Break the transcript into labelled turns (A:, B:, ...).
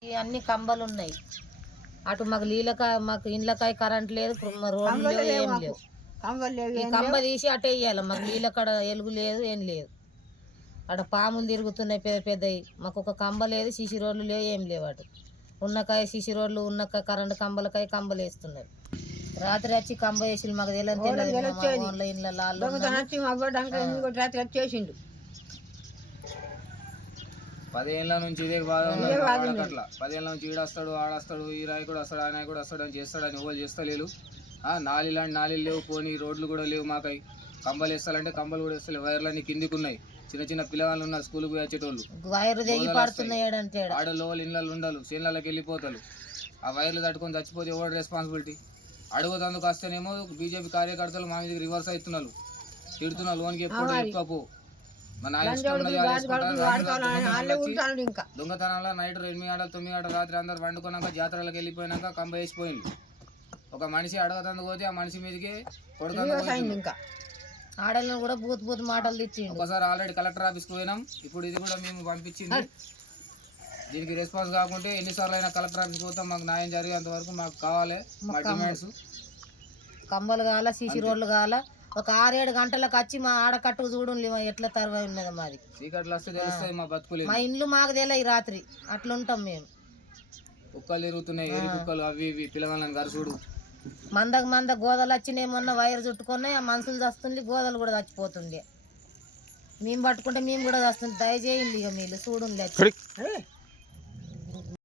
A: మాకు అన్ని కంబలు ఉన్నాయి. అటు మాకు మాకు ఇండ్లకాయ కరెంట్ లేదు, రోడ్లు లేవు, ఏం లేవు. ఈ కంబ తీసి అటే వేయాలి. మాకు నీళ్ళ కాడ ఎలుగు లేదు, ఏం లేదు. అక్కడ పాములు తిరుగుతున్నాయి పెద్ద పెద్దవి. మాకు ఒక కంబ లేదు, సీసీ రోడ్లు లేవు, ఏం లేవు. అటు ఉన్నకాయ సీసీ రోడ్లు, ఉన్నకాయ కరెంటు కంబలకాయ కంబలు వేస్తున్నారు. రాత్రి వచ్చి కంబ వేసి మాకు తెలియదు.
B: 10 ఏళ్ళ నుంచి ఇదే బాధ ఉన్నది. అట్లా 10 ఏళ్ళ నుంచి ఈడొస్తాడు, ఆడొస్తాడు, ఈ రాయకుడు వస్తాడు, ఆయన కూడా వస్తాడు అని చేస్తాడని ఎవరు చేస్తలేరు. నాలీలు లేవు, పోనీ రోడ్లు కూడా లేవు. మాకై కంబలు వేస్తాలంటే కంబలు కూడా వేస్తలేవు. వైర్లన్నీ కిందికి ఉన్నాయి. చిన్న చిన్న పిల్లగాళ్ళు ఉన్నారు, స్కూల్కి పోయి వచ్చేటోళ్ళు. ఆడలో వాళ్ళు ఇళ్ళల్లో ఉండాలి, చేనులకి వెళ్ళిపోతారు. ఆ వైర్లు తట్టుకొని చచ్చిపోతే ఎవరు రెస్పాన్సిబిలిటీ? అడుగుతందుకు వస్తేనేమో బీజేపీ కార్యకర్తలు మా మీద రివర్స్ అవుతున్నారు, తిడుతున్నారు. లోన్కి ఎప్పుడు ఎక్కువ దొంగతనాల నైట్ 8 గంటలు 9 గంటలు రాత్రి అందరు వండుకున్నాక జాతరలకు వెళ్ళిపోయినాక కంబ వేసిపోయింది. ఒక మనిషి అడగతందుకు పోతే ఆ మనిషి మీదకి కొడుకు.
A: ఆడలను కూడా బూత్ మాటలు తెచ్చిండు.
B: ఒకసారి ఆల్రెడీ కలెక్టర్ ఆఫీస్కి పోయినాం. ఇప్పుడు ఇది కూడా మేము పంపించింది. దీనికి రెస్పాన్స్ కాకుంటే ఎన్నిసార్లు అయినా కలెక్టర్ ఆఫీస్కి పోతాం. మాకు న్యాయం జరిగేంత వరకు మాకు కావాలి. మా డిమాండ్స్
A: కంబలు కావాలా, సీసీ రోడ్లు కావాలా. ఒక 6-7 గంటలకు వచ్చి మా ఆడకట్టుకు చూడండి ఎట్లా తర్వా ఉన్నది మాది.
B: చీకట్లు వస్తే తెలుస్తుంది మా బతుకులు.
A: మా ఇండ్లు మాకు తెలియ రాత్రి అట్లా ఉంటాం మేము.
B: కుక్కలు తిరుగుతున్నాయి, ఏరి కుక్కలు, అవి ఇవి పిల్లగాళ్ళని గరుసుడు.
A: మంద గోదలు వచ్చినాయి. మొన్న వైర్ చుట్టుకున్నాయి. ఆ మనుషులు చస్తుంది, గోదలు కూడా చచ్చిపోతుంది. మేము పట్టుకుంటే మేము కూడా చస్తుంది. దయచేయండి ఇక మీరు చూడండి.